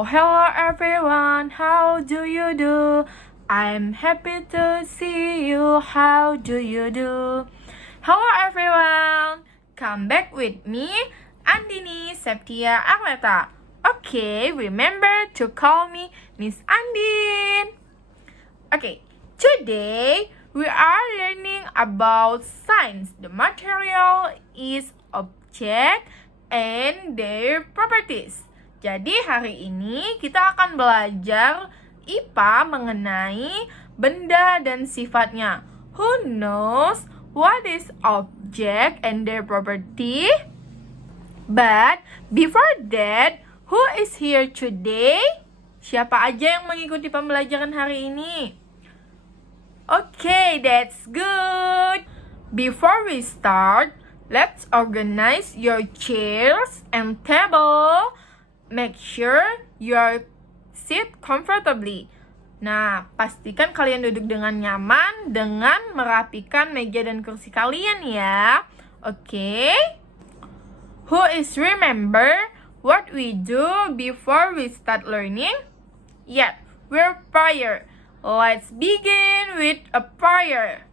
Hello everyone, how do you do? I'm happy to see you, how do you do? Hello everyone, come back with me, Andini Septia Arleta. Okay, remember to call me Miss Andin. Okay, today we are learning about science. The material is object and their properties. Jadi hari ini kita akan belajar IPA mengenai benda dan sifatnya. Who knows what is object and their property? But before that, who is here today? Siapa aja yang mengikuti pembelajaran hari ini? Okay, that's good. Before we start, let's organize your chairs and table. Make sure you sit comfortably. Nah, pastikan kalian duduk dengan nyaman dengan merapikan meja dan kursi kalian ya. Okay? Who is remember what we do before we start learning? Yeah, we're prayer. Let's begin with a prayer.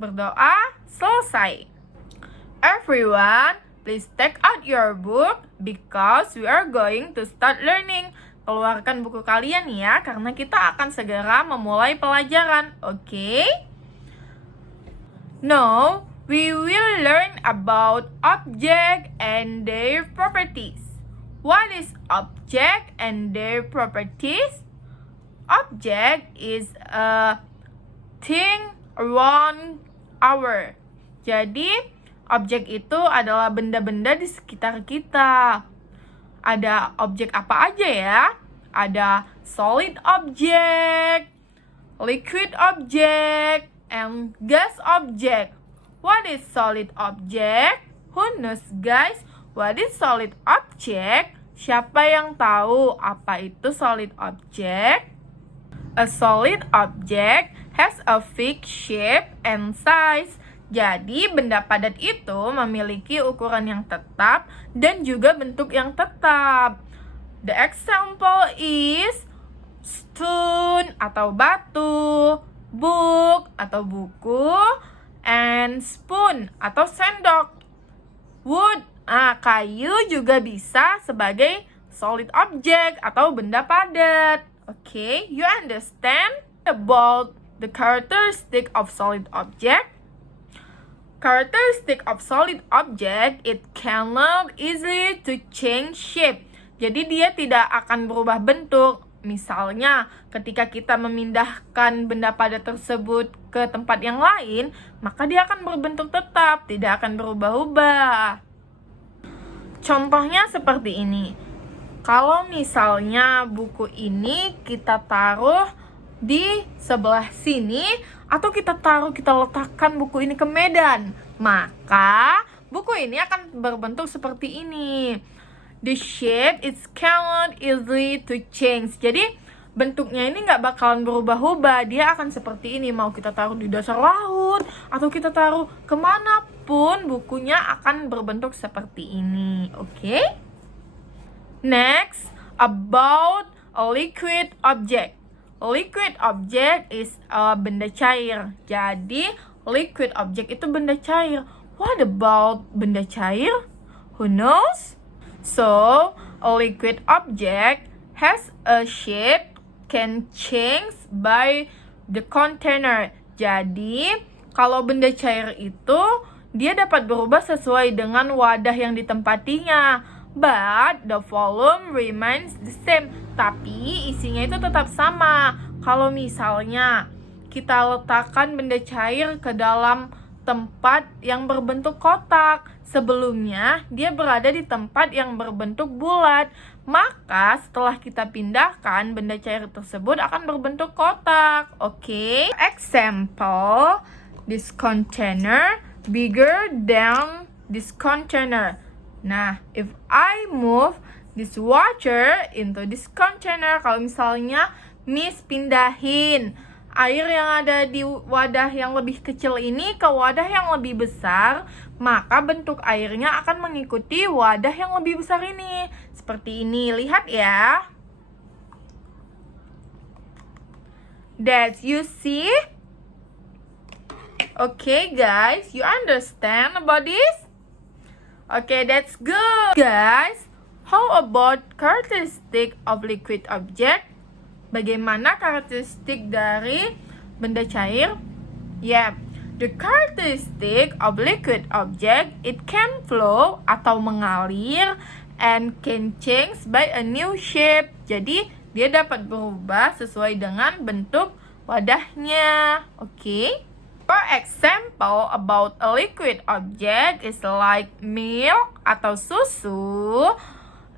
Berdoa selesai. Everyone, please take out your book because we are going to start learning. Keluarkan buku kalian ya, karena kita akan segera memulai pelajaran. Okay? Now, we will learn about object and their properties. What is object and their properties? Object is a thing around our. Jadi, objek itu adalah benda-benda di sekitar kita. Ada objek apa aja ya? Ada solid object, liquid object, and gas object. What is solid object? Who knows guys? What is solid object? Siapa yang tahu apa itu solid object? A solid object has a fixed shape and size. Jadi, benda padat itu memiliki ukuran yang tetap dan juga bentuk yang tetap. The example is stone atau batu, book atau buku, and spoon atau sendok. Wood, kayu juga bisa sebagai solid object atau benda padat. Okay, you understand about the characteristic of solid object? Characteristic of solid object, it cannot easily to change shape. Jadi dia tidak akan berubah bentuk. Misalnya, ketika kita memindahkan benda padat tersebut ke tempat yang lain, maka dia akan berbentuk tetap, tidak akan berubah-ubah. Contohnya seperti ini. Kalau misalnya buku ini kita taruh di sebelah sini, atau kita letakkan buku ini ke medan, maka buku ini akan berbentuk seperti ini. The shape it cannot easily to change. Jadi bentuknya ini nggak bakalan berubah-ubah. Dia akan seperti ini. Mau kita taruh di dasar laut atau kita taruh kemanapun, bukunya akan berbentuk seperti ini. Okay? Next, about a liquid object. Liquid object is a benda cair. Jadi, liquid object itu benda cair. What about benda cair? Who knows? So, a liquid object has a shape can change by the container. Jadi, kalau benda cair itu, dia dapat berubah sesuai dengan wadah yang ditempatinya. But the volume remains the same. Tapi isinya itu tetap sama. Kalau misalnya kita letakkan benda cair ke dalam tempat yang berbentuk kotak, sebelumnya dia berada di tempat yang berbentuk bulat, maka setelah kita pindahkan, benda cair tersebut akan berbentuk kotak. Okay? Example, this container bigger than this container. Nah, if I move this water into this container, kalau misalnya Miss pindahin air yang ada di wadah yang lebih kecil ini ke wadah yang lebih besar, maka bentuk airnya akan mengikuti wadah yang lebih besar ini. Seperti ini, lihat ya. That you see? Okay guys, you understand about this? Okay, that's good. Guys, how about characteristic of liquid object? Bagaimana karakteristik dari benda cair? Yeah, the characteristic of liquid object, it can flow atau mengalir and can change by a new shape. Jadi, dia dapat berubah sesuai dengan bentuk wadahnya. Okay? For example, about a liquid object is like milk atau susu,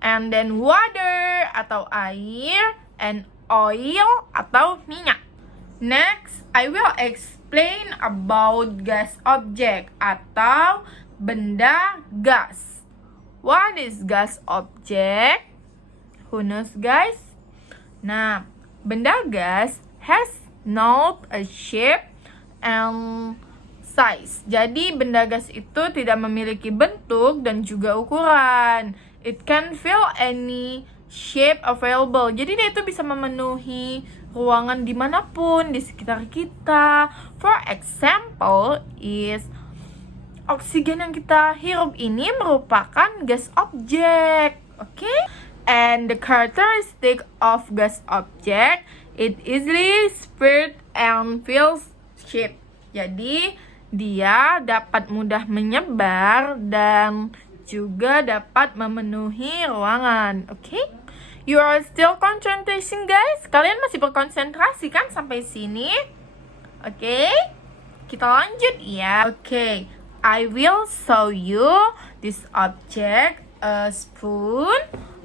and then water atau air, and oil atau minyak. Next, I will explain about gas object atau benda gas. What is gas object? Who knows, guys? Nah, benda gas has not a shape and size. Jadi benda gas itu tidak memiliki bentuk dan juga ukuran. It can fill any shape available. Jadi dia itu bisa memenuhi ruangan dimanapun di sekitar kita. For example is oksigen yang kita hirup ini merupakan gas objek. Okay? And the characteristic of gas object, it easily spread and fills shape. Jadi dia dapat mudah menyebar dan juga dapat memenuhi ruangan. Okay? You are still concentrating, guys? Kalian masih berkonsentrasi kan sampai sini? Okay? Kita lanjut ya. Okay, I will show you this object, a spoon,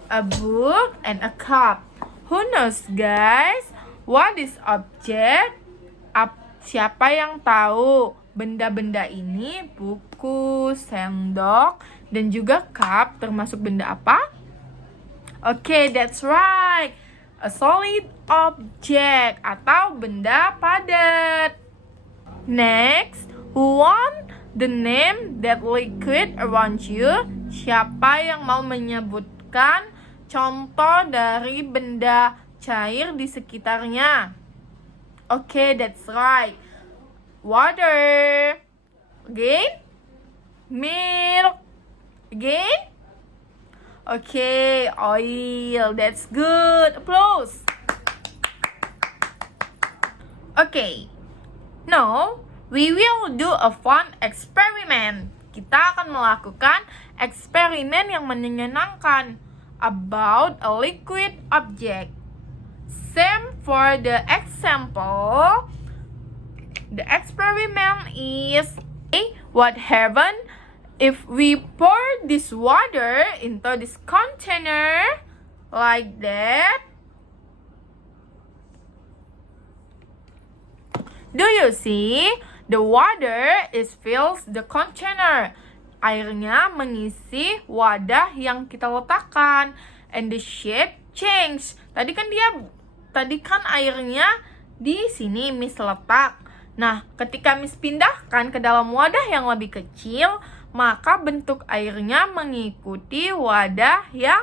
a book, and a cup. Who knows, guys? What is object? Siapa yang tahu benda-benda ini? Buku, sendok, dan juga cup termasuk benda apa? Okay, that's right. A solid object atau benda padat. Next, who want the name that liquid around you? Siapa yang mau menyebutkan contoh dari benda cair di sekitarnya? Okay, that's right. Water. Again. Milk. Again. Okay, oil. That's good. Applause. Okay. Now, we will do a fun experiment. Kita akan melakukan eksperimen yang menyenangkan about a liquid object. Same for the example. The experiment is, what happen if we pour this water into this container like that? Do you see? The water is fills the container. Airnya mengisi wadah yang kita letakkan. And the shape change. Tadi kan airnya di sini Miss letak. Nah, ketika Miss pindahkan ke dalam wadah yang lebih kecil, maka bentuk airnya mengikuti wadah yang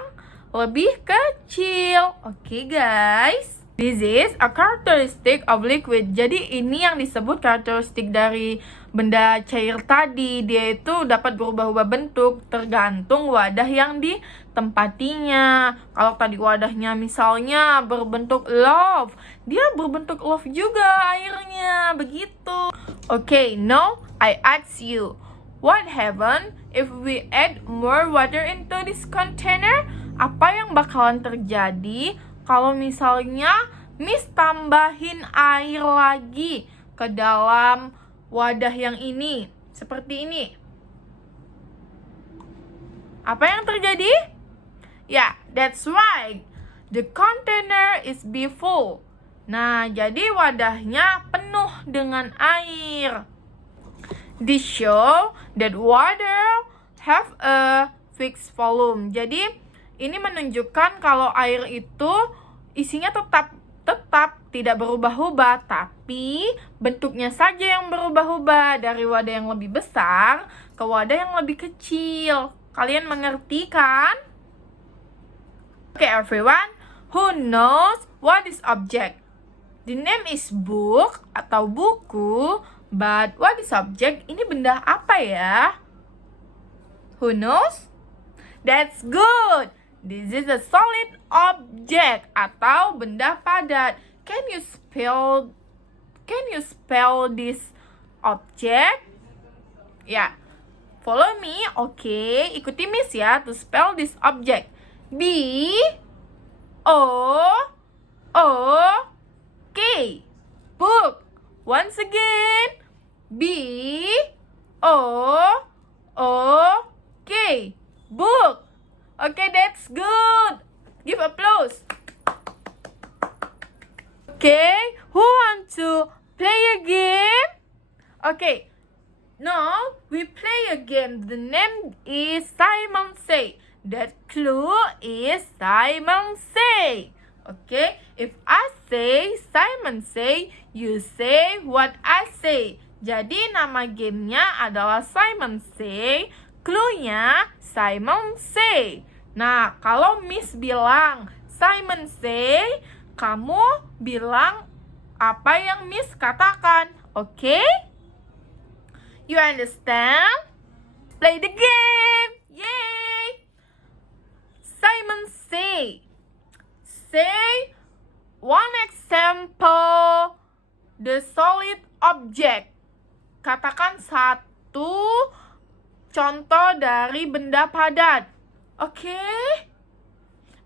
lebih kecil. Okay, guys. This is a characteristic of liquid. Jadi ini yang disebut karakteristik dari benda cair tadi. Dia itu dapat berubah-ubah bentuk tergantung wadah yang ditempatinya. Kalau tadi wadahnya misalnya berbentuk love, dia berbentuk love juga airnya. Begitu. Okay, now I ask you, what happen if we add more water into this container? Apa yang bakalan terjadi kalau misalnya Miss tambahin air lagi ke dalam wadah yang ini? Seperti ini. Apa yang terjadi? Ya, that's right. The container is be full. Nah, jadi wadahnya penuh dengan air. This show that water have a fixed volume. Jadi ini menunjukkan kalau air itu isinya tetap tidak berubah-ubah, tapi bentuknya saja yang berubah-ubah dari wadah yang lebih besar ke wadah yang lebih kecil. Kalian mengerti kan? Okay, everyone, who knows what is object? The name is book atau buku, but what is object? Ini benda apa ya? Who knows? That's good. This is a solid object atau benda padat. Can you spell this object? Ya, follow me, okay? Ikuti Miss ya to spell this object. B-O-O-K. Book. Once again. B-O-O-K. Book. Okay, that's good. Give applause. Okay, who want to play a game? Okay, now we play a game. The name is Simon Say. That clue is Simon Say. Okay, if I say Simon Say, you say what I say. Jadi nama gamenya adalah Simon Say. Clue-nya Simon Say. Nah, kalau Miss bilang Simon Say, kamu bilang apa yang Miss katakan. Okay? You understand? Play the game. Yay! Simon Say. Say one example the solid object. Katakan satu contoh dari benda padat. Okay?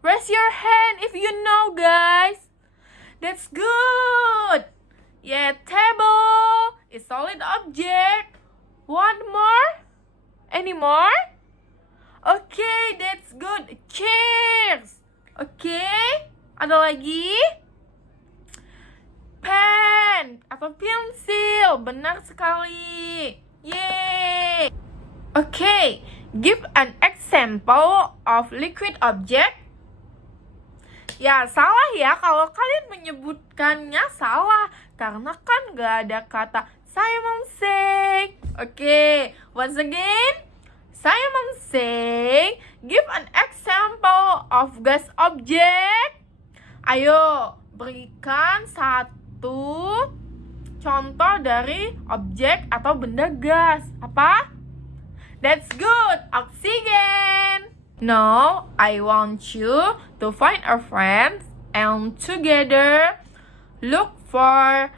Raise your hand if you know, guys. That's good. Yeah, table is solid object. One more? Any more? Okay, that's good. Chairs. Okay? Ada lagi? Pen atau pensil. Benar sekali. Yay! Okay, give an example of liquid object. Ya, salah ya kalau kalian menyebutkannya salah. Karena kan gak ada kata Simon Say. Okay, once again. Simon Say, give an example of gas object. Ayo, berikan satu contoh dari objek atau benda gas. Apa? That's good. Oxygen. Now, I want you to find a friend and together look for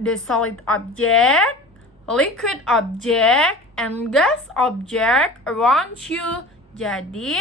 the solid object, liquid object, and gas object around you. Jadi,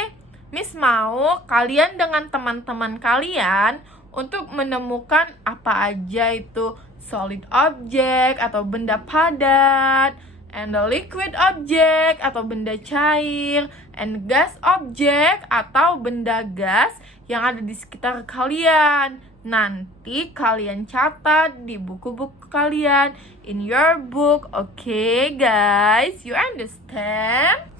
Miss mau kalian dengan teman-teman kalian untuk menemukan apa aja itu solid object atau benda padat, and the liquid object atau benda cair, and gas object atau benda gas yang ada di sekitar kalian. Nanti kalian catat di buku-buku kalian, in your book. Okay, guys, you understand?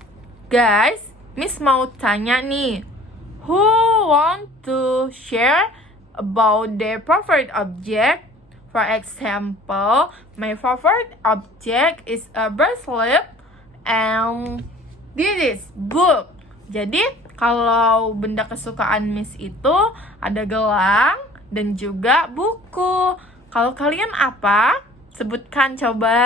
Guys, Miss mau tanya nih, who want to share about their favorite object? For example, my favorite object is a bracelet and this is book. Jadi, kalau benda kesukaan Miss itu ada gelang dan juga buku. Kalau kalian apa? Sebutkan coba.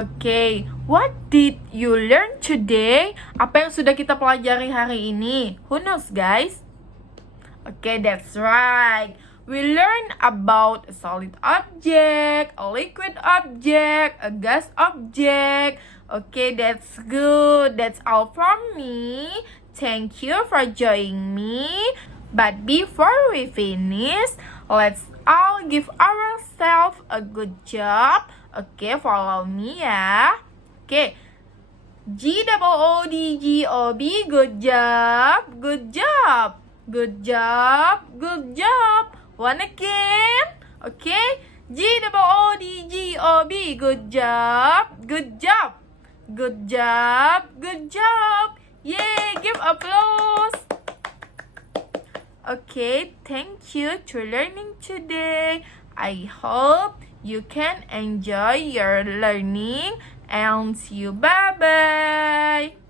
Okay, what did you learn today? Apa yang sudah kita pelajari hari ini? Who knows, guys? Okay, that's right. We learn about a solid object, a liquid object, a gas object. Okay, that's good. That's all from me. Thank you for joining me. But before we finish, let's all give ourselves a good job. Okay, follow me ya. Okay. G-O-O-D-G-O-B, good job. Good job. Good job. Good job. One again. Okay. G-O-O-D-G-O-B, good job. Good job. Good job. Good job. Yay, give applause. Okay, thank you to learning today. I hope you can enjoy your learning and see you. Bye bye.